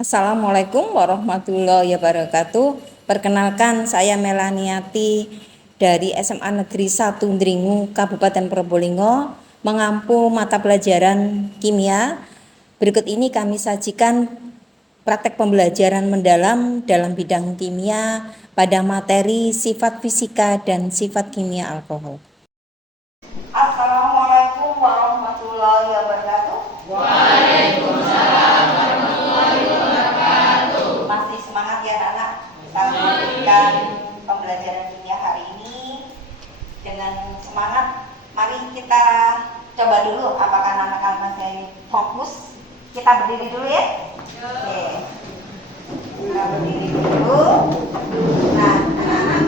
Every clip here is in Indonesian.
Assalamualaikum warahmatullahi wabarakatuh. Perkenalkan, saya Melaniati dari SMA Negeri 1 Ndringu, Kabupaten Probolinggo, mengampu mata pelajaran kimia. Berikut ini kami sajikan praktek pembelajaran mendalam dalam bidang kimia pada materi sifat fisika dan sifat kimia alkohol. Assalamualaikum warahmatullahi wabarakatuh. Waalaikumsalam warahmatullahi wabarakatuh. Masih semangat ya anak-anak? Kita melanjutkan pembelajaran kimia hari ini dengan semangat. Mari kita coba dulu apakah anak-anak masih fokus. Kita berdiri dulu ya. Oke. Kita berdiri dulu. Nah, anak-anak,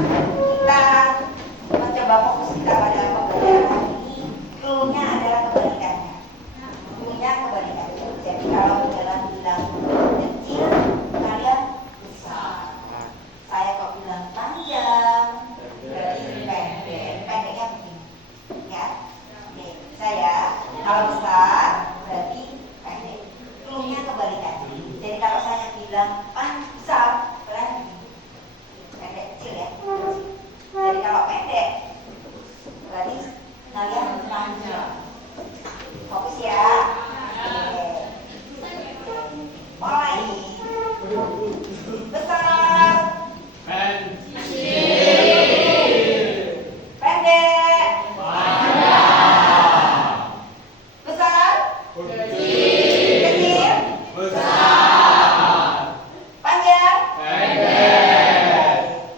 kita mencoba fokus kita pada pembelajaran hari ini. Clue-nya adalah kebalikannya. Clue-nya kebalikannya. Jadi kalau jalan bilang kecil, kalian besar. Saya kok bilang panjang, berarti pendek. Pendeknya begini, ya. Oke, saya kalau besar berarti pendek. Clue-nya kebalikannya. Jadi kalau saya bilang besar, kalian pendek kecil ya. Jadi kalau pendek berarti kalian panjang. Fokus ya. Oke. Mulai. Besar. Pendek. Besar. Kecil. Panjang.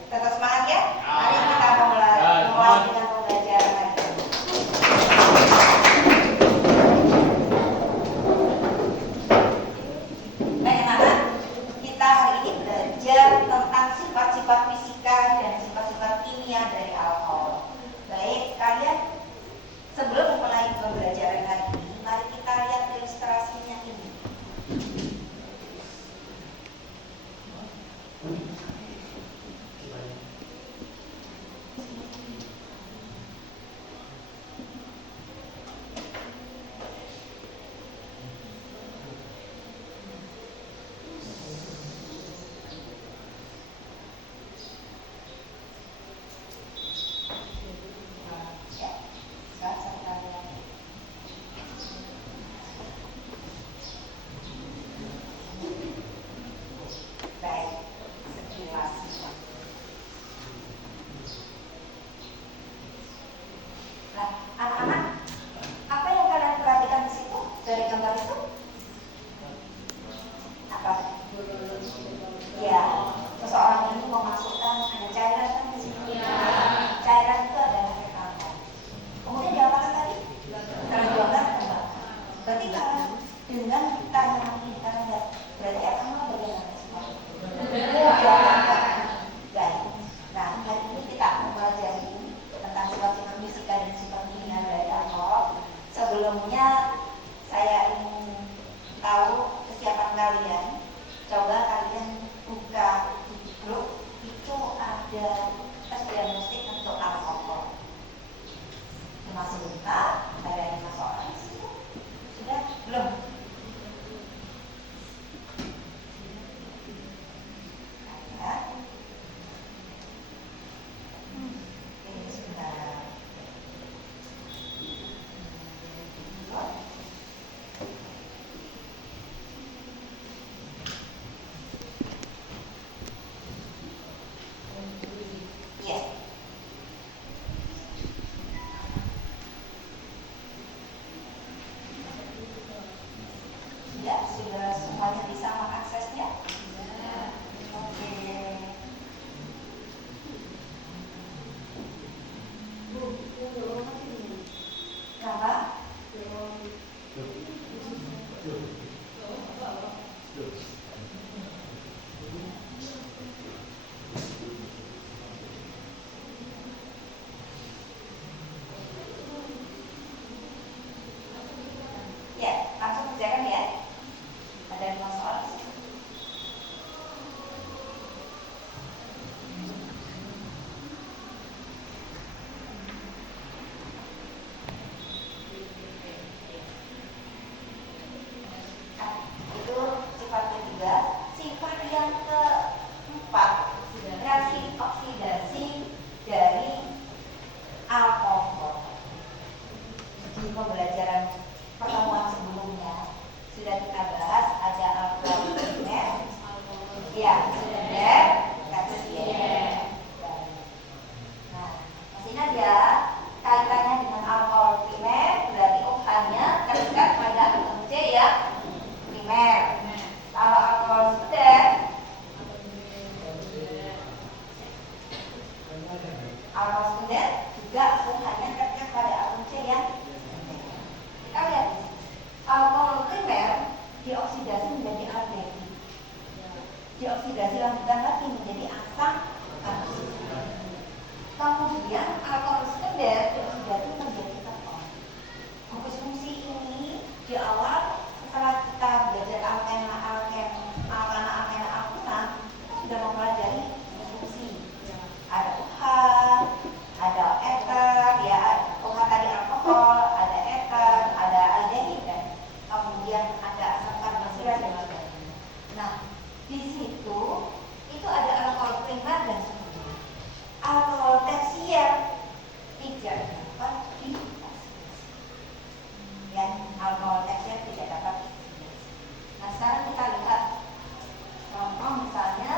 Tetap semangat ya. Mari kita mulai dengan pembelajaran hari ini. Baik anak-anak, kita hari ini belajar tentang sifat-sifat fisika dan sifat-sifat kimia dari alkohol. Baik, kalian sebelum memulai pembelajaran hari ini, mari kita lihat ilustrasinya ini. Ya, sekarang saya lihat. Baik, sekilas. Nah, anak-anak, apa yang kalian perhatikan di situ dari gambar itu? Apa? Ya, seseorang ini memasukkan ada cairan kan di sini. Cairan itu adalah etanol. Kemudian diapakan tadi? Terjualkan kembang. Berarti kalau dengan kita yang ini kita lihat, berarti etanol bagaimana semua? Baik. Nah, hari ini kita mempelajari tentang sifat-sifat fisika dan sifat kimia dari alkohol. Sebelumnya saya ingin tahu kesiapan kalian. Coba kalian buka di grup, itu ada tes diagnostik untuk alkohol. Cuma sebentar, ada 5 orang di situ. Sudah belum? Ada. Ini sebentar. di pembelajaran pertemuan sebelumnya sudah kita bahas ada alkohol primer, ya, sekunder, tersier. Nah, masih ingat ya kaitannya dengan alkohol primer berarti OH-nya terikat pada atom C ya, primer. Kalau alkohol sekunder, alkohol sekunder juga OH-nya terikat pada atom C ya. Kita lihat di sini. Alkohol primer dioksidasi menjadi aldehid. Dioksidasi lanjutan lagi menjadi asam amino. Kemudian alkohol sekunder dioksidasi menjadi ketol. Fungsi ini di awal setelah kita belajar alkena alkuna sudah mempelajari fungsi. Ada OH, ada ether, ya OH tadi alkohol, ada ether, ada aldehid, kemudian ada asam karboksila dan sebagainya. Nah, di situ itu ada alkohol primer dan sekunder. Alkohol tersier tidak dapat dioksidasi. Ya, alkohol tersier tidak dapat dioksidasi. Nah, sekarang kita lihat contoh misalnya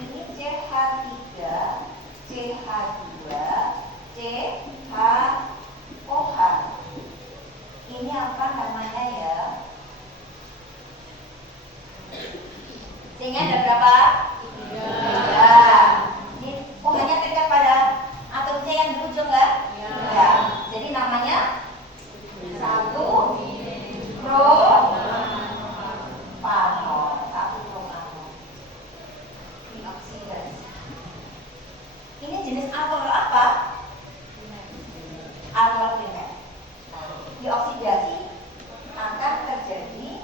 ini CH3, CH2, CHOH. Ini apa namanya ya? C-nya ada berapa? 3. Ini OH-nya terikat pada atom C yang di ujung kan? Ya. Jadi namanya 1 propanol. 1 propanol. Dioksidasi. Ini jenis alkohol apa? Alkohol primer. Dioksidasi akan terjadi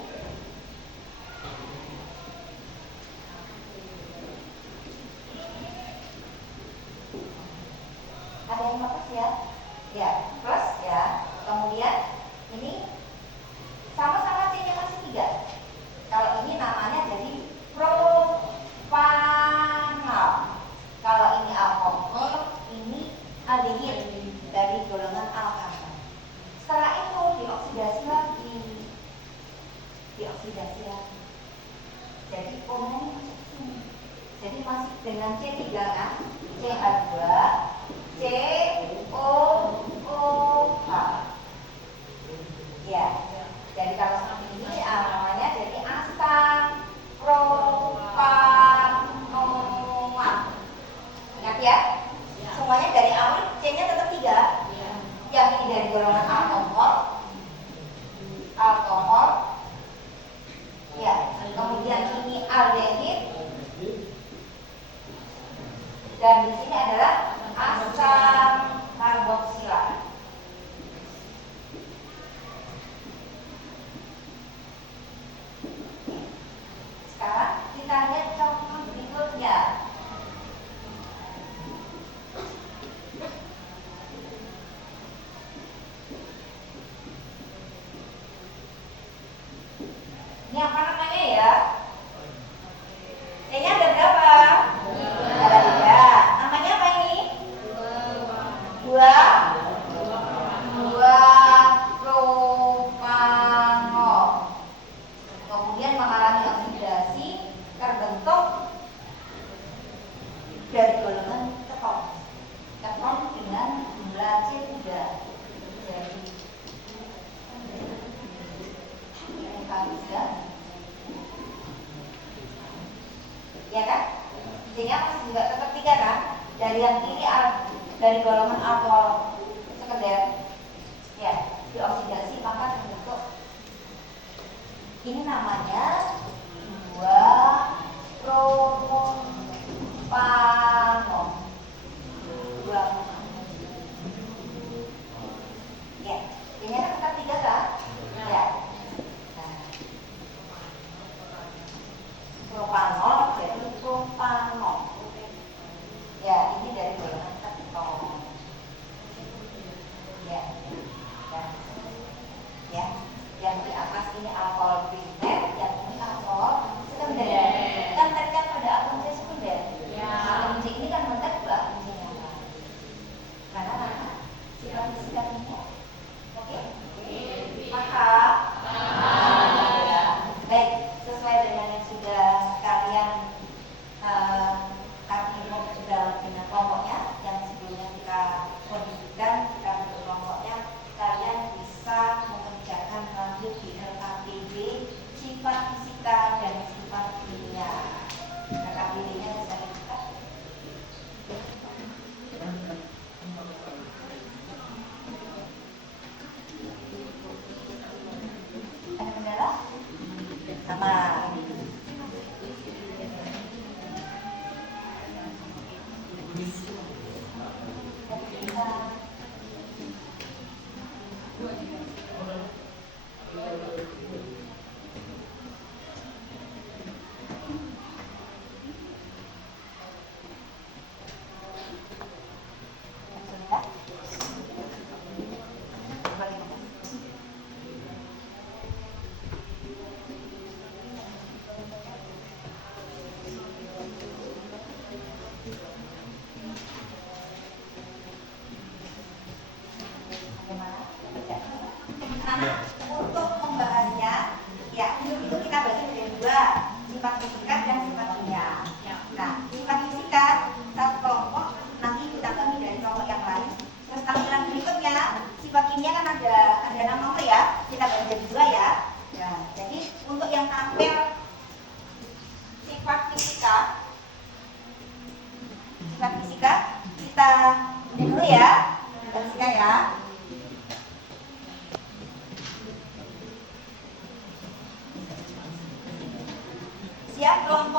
ada yang plus ya, ya plus ya. Kemudian ini sama-sama C-nya masih 3. Kalau ini namanya jadi propanol. Kalau ini alkohol, ini aldehid dari golongan alkana. Setelah itu dioksidasi lagi, jadi O-nya masuk sini. Jadi masih dengan C3 kan? CH2, COOH. Ya, jadi kalau seperti ini namanya jadi asam propanoat. Ingat ya, semuanya dari awal C-nya tetap 3. Yang ini dari golongan alkohol, ya. Kemudian ini aldehid, dan di sini adalah asam karboksila. Sekarang kita lihat contoh berikutnya. Ini apa namanya ya? C-nya ada berapa? Ada 3. Namanya apa ini? 2 propanol. Kemudian mengalami oksidasi terbentuk dari golongan keton. Keton dengan jumlah C3. Jadi ini habis ya kan? C-nya masih juga tetap 3 kan? Dari yang kiri dari golongan alkohol sekunder, ya, dioksidasi maka terbentuk ini namanya 2 propanol. 2 ya, ini kan tetap 3 kan? Ya. Propanol jadi propanol. Ya, ini dari golongan keton. Ya. Ya. Yang di atas ini alkohol primer, yang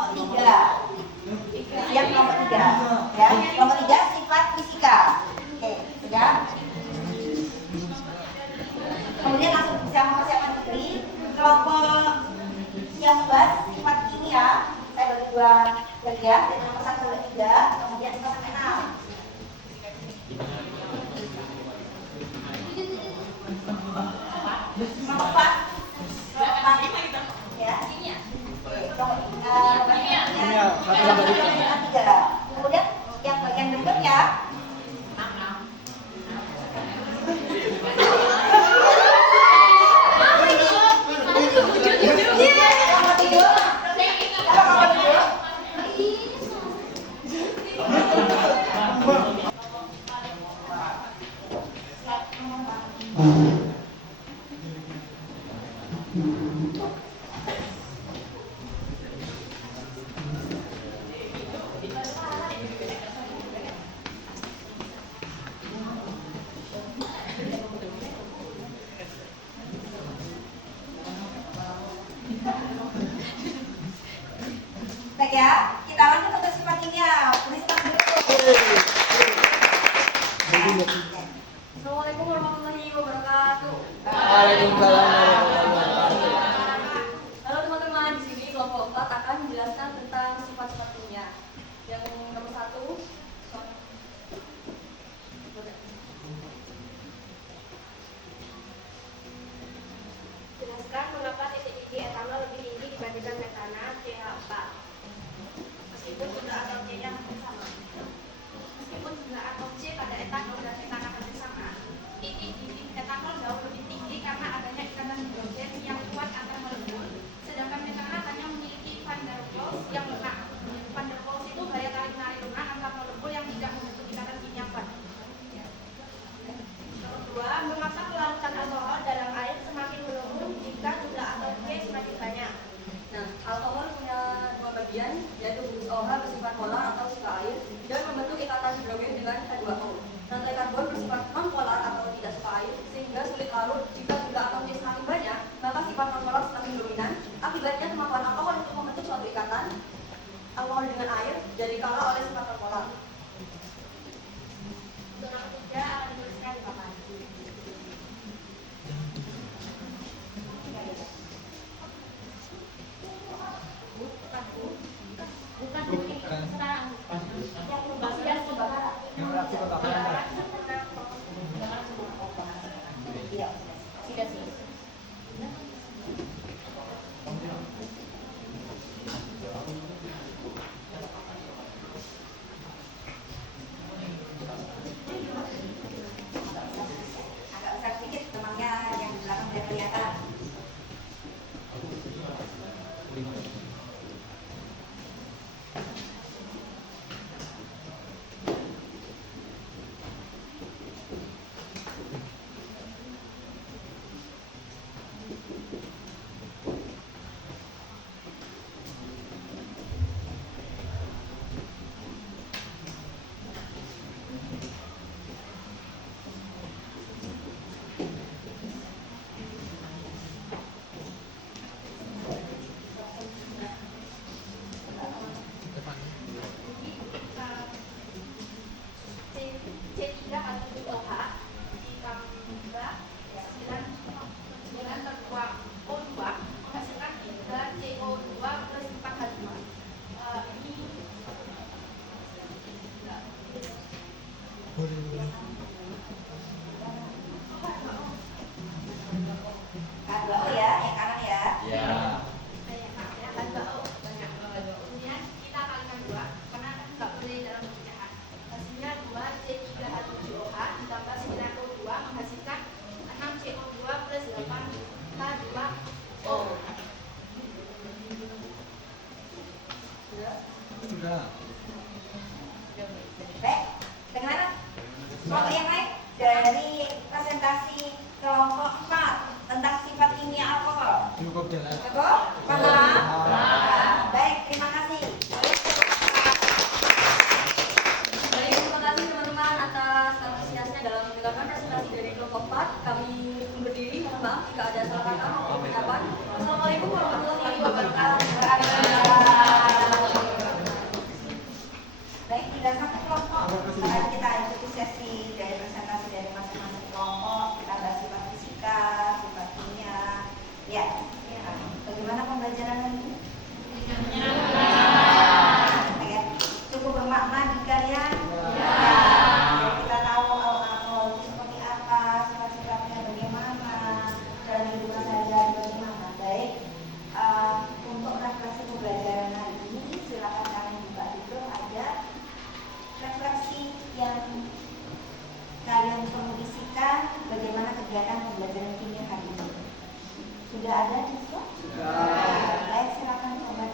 kelompok 3. Yang kelompok 3. Ya, kelompok 3 sifat fisika. Oke, sudah. Kemudian langsung bersama persiapan negeri. Kelompok yang membahas sifat kimia, saya bagi 2 bagian, dari nomor 1 sampai 3, kemudian 5 sampai 6. Kelompok 4 ya. Kemudian yang bagian berikutnya baik ya, kita lanjut untuk sifat kimia. Beri semangat dulu. Assalamualaikum warahmatullahi wabarakatuh. Waalaikumsalam warahmatullahi wabarakatuh. Halo teman-teman, di sini kelompok 4 akan menjelaskan tentang sifat-sifat kimia. Yang nomor 1, jelaskan mengapa titik gigi etanol lebih tinggi dibandingkan metana CH4. Meskipun jumlah atom C-nya sama. Meskipun jumlah atom C pada etanol dan metana hampir sama, titik gigi etanol jauh lebih tinggi karena adanya ikatan hidrogen yang kuat antar molekul. Sedangkan metana hanya memiliki van der Waals yang lemah. Van der Waals itu daya tarik menarik lemah antar molekul yang tidak membentuk ikatan kimia kuat. Nomor 2, mengapa pelarutan alkohol dalam air semakin menurun jika jumlah atom C semakin banyak? nah, alkohol punya 2 bagian, yaitu gugus OH bersifat polar atau suka air dan membentuk ikatan hidrogen dengan H2O. Rantai karbon bersifat non-polar atau tidak suka air, sehingga sulit larut. Jika jumlah atom C semakin banyak, maka sifat non-polar semakin dominan. Akibatnya kemampuan alkohol untuk membentuk suatu ikatan alkohol dengan air jadi kalah oleh sifat non-polar. Untuk nomor 3 akan dituliskan di papan. Bukan ini, sekarang yang membahas kebakaran. Iya. Tidak sih. Agak besar sedikit temannya yang di belakang tidak kelihatan. C3H2OH ditambah 9 terbuang O2 menghasilkan 3 CO2 plus 4H2. Ini H2O ya, yang kanan ya. Ya. H2O banyak. Kemudian kita kalikan 2 karena nggak boleh dalam pecahan. Hasilnya 2 C3H7OH ditambah 9O2 menghasilkan 6 CO2 plus 8 H2O. Sudah. Baik, dengan kelompok yang lain dari presentasi kelompok 4 tentang sifat kimia alkohol. Cukup jelas. Cukup? Paham? Nah, baik, terima kasih. Baik, terima kasih teman-teman atas antusiasnya dalam mendengarkan presentasi dari kelompok 4. Kami berdiri, mohon maaf jika ada salah kata maupun ucapan. Wassalamualaikum warahmatullahi wabarakatuh. pembelajaran kimia hari ini? Sudah ada siswa? Sudah. Baik, silakan coba